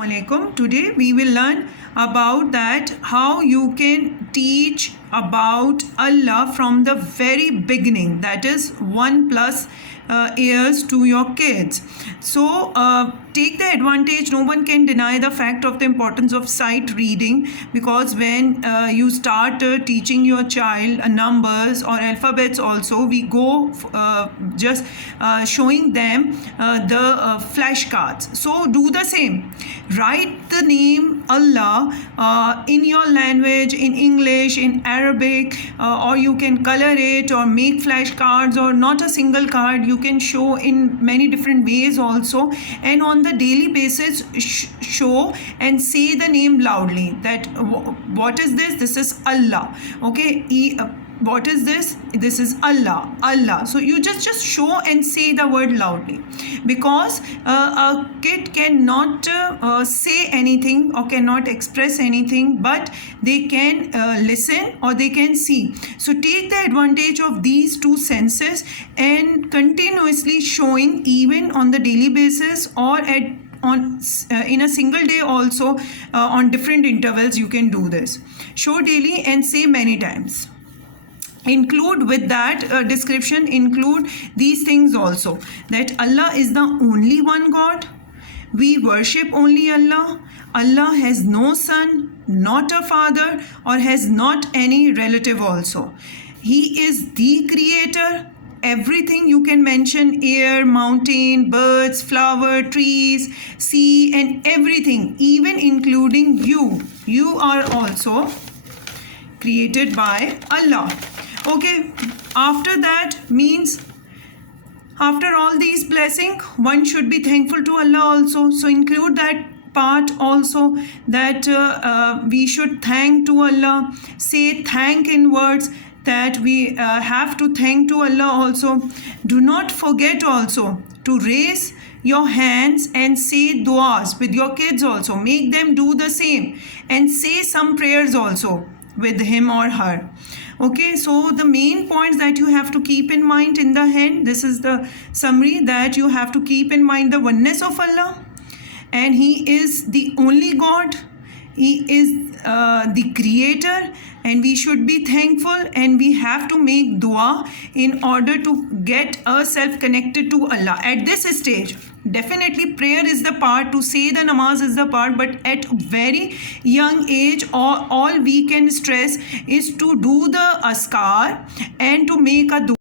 Assalamualaikum. Today we will learn about that how you can teach about Allah from the very beginning, that is 1+ years to your kids. So take the advantage. No one can deny the fact of the importance of sight reading, because when you start teaching your child numbers or alphabets also, we go just showing them the flashcards. So do the same. Write the name Allah in your language, in English, in Arabic, or you can color it or make flashcards, or not a single card, you can show in many different ways also. And on the daily basis, show and say the name loudly, that what is this? This is Allah. Okay, what is this? This is Allah. Allah. So you just show and say the word loudly, because a kid cannot say anything or cannot express anything, but they can listen or they can see. So take the advantage of these two senses and continuously showing, even on the daily basis or in a single day also, on different intervals you can do this. Show daily and say many times. Include with that description, include these things also, that Allah is the only one God. We worship only Allah. Allah has no son, not a father, or has not any relative also. He is the creator. Everything you can mention, air, mountain, birds, flower, trees, sea, and everything, even including you. You are also created by Allah. Okay, after that means, after all these blessing, one should be thankful to Allah also. So include that part also, that we should thank to Allah. Say thank in words, that we have to thank to Allah also. Do not forget also to raise your hands and say duas with your kids also. Make them do the same and say some prayers also with him or her. Okay, so the main points that you have to keep in mind in the end, this is the summary, that you have to keep in mind the oneness of Allah, and He is the only God. He is the creator, and we should be thankful, and we have to make dua in order to get ourselves connected to Allah. At this stage, definitely prayer is the part, to say the namaz is the part, but at very young age, all we can stress is to do the askar and to make a dua.